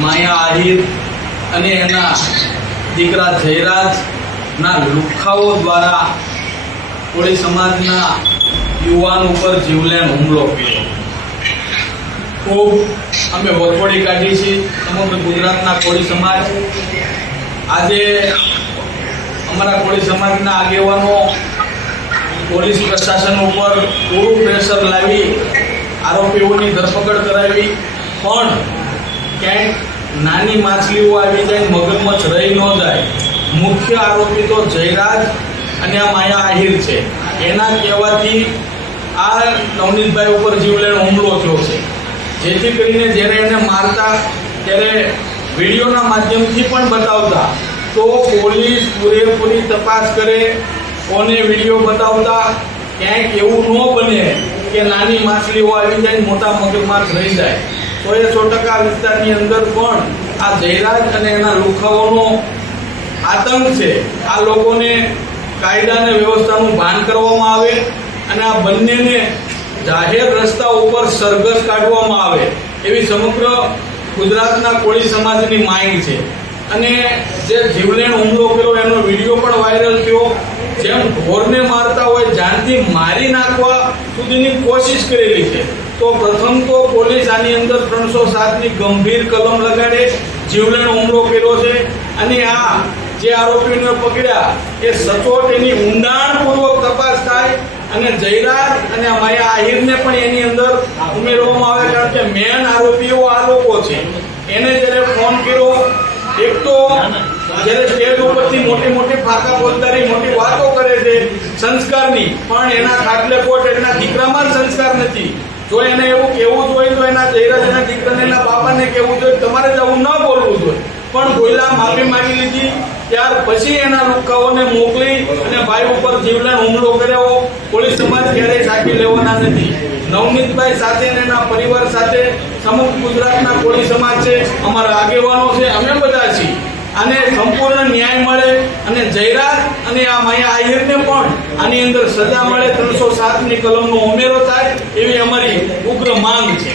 માયા આહિર અને એના દીકરા જયરાજના લુખ્ખાઓ દ્વારા કોળી સમાજના યુવાન ઉપર જીવલેણ હુમલો કર્યો. ખૂબ અમે વખોડી કાઢી છે સમગ્ર ગુજરાતના કોળી સમાજ. આજે અમારા કોળી સમાજના આગેવાનો પોલીસ પ્રશાસન ઉપર પૂરું પ્રેશર લાવી આરોપીઓની ધરપકડ કરાવી, પણ ક્યાંક નાની માછલીઓ આવી જાય, મગજમચ્છ રહી ન જાય. મુખ્ય આરોપી તો જયરાજ અને આ માયા આહિર છે. એના કહેવાથી આ નવનીતભાઈ ઉપર જીવલેણ હુમલો થયો છે. જેથી કરીને જ્યારે એને મારતા ત્યારે વિડીયોના માધ્યમથી પણ બતાવતા તો પોલીસ પૂરેપૂરી તપાસ કરે, કોને વિડીયો બતાવતા ક્યાંક એવું ન બને કે નાની માછલીઓ આવી જાય, મોટા મગજમાર્ગ રહી જાય. તો એ 100% વિસ્તારની અંદર પણ આ જયરાજ અને એના લુખાઓનો આતંક છે. આ લોકોને કાયદા અને વ્યવસ્થાનું ભાન કરવામાં આવે અને આ બંનેને જાહેર રસ્તા ઉપર સરઘસ કાઢવામાં આવે એવી સમગ્ર ગુજરાતના કોળી સમાજની માંગ છે. અને જે જીવલેણ હુમલો કર્યો એનો વિડીયો પણ વાયરલ થયો. જેમ ઢોરને મારતા હોય જાનથી મારી નાખવા સુધીની કોશિશ કરેલી છે. તો પ્રથમ તો પોલીસ આની અંદર 307ની ગંભીર કલમ લગાડે, જીવલેણ હુમલો કર્યો છે. અને આ જે આરોપીઓને પકડ્યા એ સચોટ એની ઊંડાણપૂર્વક તપાસ થાય અને જયરાજ અને માયા આહિરને પણ એની અંદર ઉમેરવામાં આવે. કારણ કે મેન આરોપીઓ આ લોકો છે. એને જ્યારે ફોન કર્યો, એક તો જ્યારે સ્ટેજ ઉપરથી મોટી મોટી ફાકા બોલતારી મોટી વાતો કરે છે સંસ્કારની, પણ એના ખાટલે કોટ એના દીકરામાં જ સંસ્કાર નથી. જો એને એવું કહેવું જોઈએ તો એના જયરાજ એના દીકરાને એના બાપાને કહેવું જોઈએ તમારે જ આવું ન બોલવું જોઈએ. પણ બોયલા, માફી માંગી લીધી. ત્યાર પછી એના લુખ્ખાઓને મોકલી અને ભાઈ ઉપર જીવલેણ હુમલો કર્યો. પોલીસ સમાજ ક્યારેય સાચી લેવાના નથી. નવનીતભાઈ સાથે અને એના પરિવાર સાથે સમગ્ર ગુજરાતના કોળી સમાજ છે, અમારા આગેવાનો છે, અમે બધા છીએ. આને સંપૂર્ણ ન્યાય મળે અને જયરાજ અને આ માયા આહિરને પણ આની અંદર સજા મળે, 307ની કલમનો ઉમેરો થાય એવી અમારી ઉગ્ર માંગ છે.